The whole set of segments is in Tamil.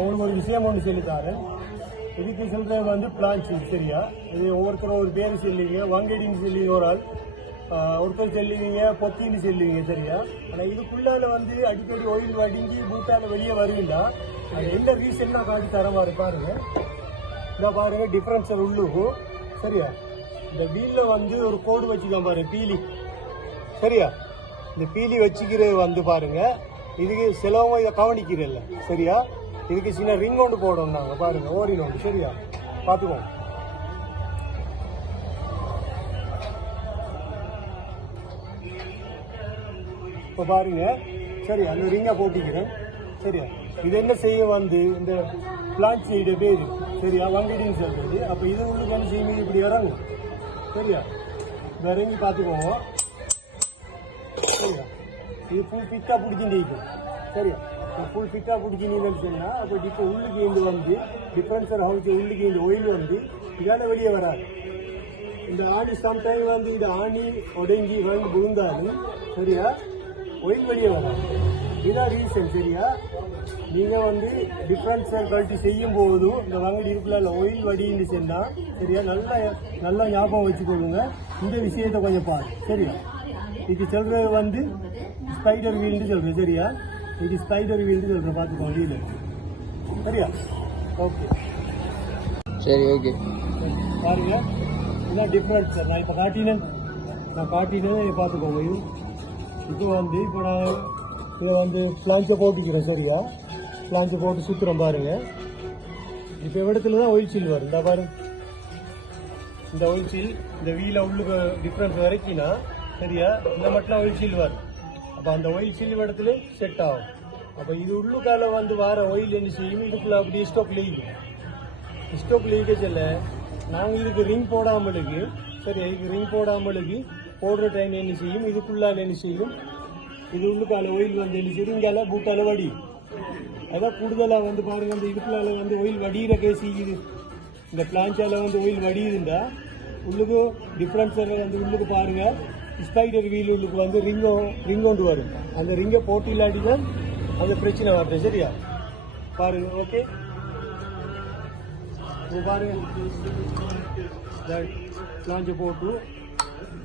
உங்களுக்கு ஒரு விஷயம் ஒன்று சொல்லித்தாரேன். இதுக்கு சொல்றது வந்து பிளான்ஸ் சரியா. இது ஒவ்வொருத்தரும் ஒரு பேர் சொல்லுவீங்க, வாங்கடின்னு சொல்லுவீங்க ஒரு ஆள், ஒருத்தர் சொல்லுவீங்க பொத்தின்னு சொல்லுவீங்க சரியா. ஆனால் இதுக்குள்ளால வந்து அடிக்கடி ஆயில் வடிங்கி பூட்டால வெளியே வருவீங்களா, அது என்ன ரீசன் நான் காட்டி தரமா பாருங்க. இந்த பாருங்க டிஃபரன்ஸ் உள்ளுக்கும் சரியா. இந்த வீல்ல வந்து ஒரு கோடு வச்சுக்கலாம் பாருங்க, பீலி சரியா. இந்த பீலி வச்சுக்கிறது வந்து பாருங்க, இதுக்கு சிலவங்க இதை கவனிக்கிறதில்ல சரியா. இதுக்கு சின்ன ரிங் ஒன்று போடணும் நாங்கள் பாருங்க, ஓரின் ஒன்று சரியா, பார்த்துக்கோங்க. இப்போ பாருங்க சரி, அந்த ரிங்கை போட்டிக்கிறேன் சரியா. இது என்ன செய்ய வந்து இந்த பிளான்ட் சைடு பேர் சரியா, வங்கடின்னு சொல்றது. அப்போ இது உள்ளுக்கு என்ன செய்யுங்க, இப்படி இறங்கும் சரியா. இறங்கி பார்த்துக்கோங்க சரியா. இது ஃபுல் ஃபிட்டாக பிடிச்சிட்டு இருக்கும் சரியா. ஃபுல் ஃபிட்டாக பிடிச்சிங்கன்னு சொன்னால் அப்போ இப்போ உள்ளுக்கு இருந்து வந்து டிஃபரன்சர் ஹவுஸ் உள்ளுக்கு இந்த ஒயில் வந்து இதான வெளியே வராது. இந்த ஆணி சம்டைம் வந்து இது ஆணி உடங்கி வந்து விழுந்தாலும் சரியா, ஒயில் வெளியே வராது. இதுதான் ரீசன் சரியா. நீங்கள் வந்து டிஃபரன்சர் கழட்டி செய்யும் போதும் இந்த வங்கடி இருக்குல்ல ஒயில் வடின்னு சொன்னால் சரியா, நல்லா ஞாபகம் வச்சுக்கொள்ளுங்க. இந்த விஷயத்தை கொஞ்சம் பாரு சரியா. இது சொல்றது வந்து ஸ்பைடர் வீல்னு சொல்றேன் சரியா. இது ஸ்பைடர் வீல்னு சொல்றேன், பார்த்துக்கோங்க வீல் சரியா. ஓகே சரி ஓகே பாருங்க, இதெல்லாம் டிஃப்ரெண்ட் சார். நான் இப்போ காட்டினேன் பார்த்துக்கோங்க. இது இப்போ வந்து இப்போ நான் இதை வந்து பிளான்ச்சை போட்டுக்கிறேன் சரியா. பிளான்ச்சை போட்டு சுற்றுறோம் பாருங்க. இப்போ இடத்துல தான் ஒயில் சீல் வரும். இந்த பாருங்க, இந்த ஒயில் சீல் இந்த வீல உள்ளுக்கு டிஃப்ரென்ஸ் வரைக்கும்னா சரியா, இந்த மட்டும் ஒயில் சீல் வரும். அப்போ அந்த ஒயில் சீல் இடத்துல செட் ஆகும். அப்போ இது உள்ளுக்கால வந்து வர ஒயில் என்ன செய்யும், இதுக்குள்ள அப்படியே ஸ்டோக் லீக்க செல்ல நாங்கள் இதுக்கு ரிங் போடாமலுக்கு சரியா, இதுக்கு ரிங் போடாமலுக்கு போடுற டைம் என்ன செய்யும், இதுக்குள்ளால என்ன செய்யும், இது உள்ளுக்கால ஒயில் வந்து என்ன செய்யும், இங்கால பூட்டால வடி. அதான் கூடுதலாக வந்து பாருங்க, இந்த இதுக்குள்ளால வந்து ஒயில் வடிகிற கேஸ் இது. இந்த பிளான்ச்சால வந்து ஒயில் வடியுதுண்டா உள்ளுக்கு டிஃப்ரென்ஸர் வந்து உள்ளுக்கு பாருங்க, ஸ்பைடர் வீல் உள்ளுக்கு வந்து ரிங் கொண்டு வரும். அந்த ரிங்கை போட்டு இல்லாட்டி தான் அந்த பிரச்சனை வருது சரியா. பாருங்க ஓகே. பாருங்க பிளான்ச்சை போட்டு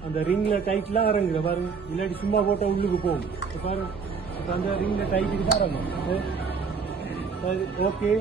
அந்த ரிங்ல டைட்லாம் இறங்குற பாருங்க, இல்லாட்டி சும்மா போட்டால் உள்ளுக்கு போகும் பாருங்க. அந்த ரிங்ல டைட்டுக்கு தான் இறங்கும். ஓகே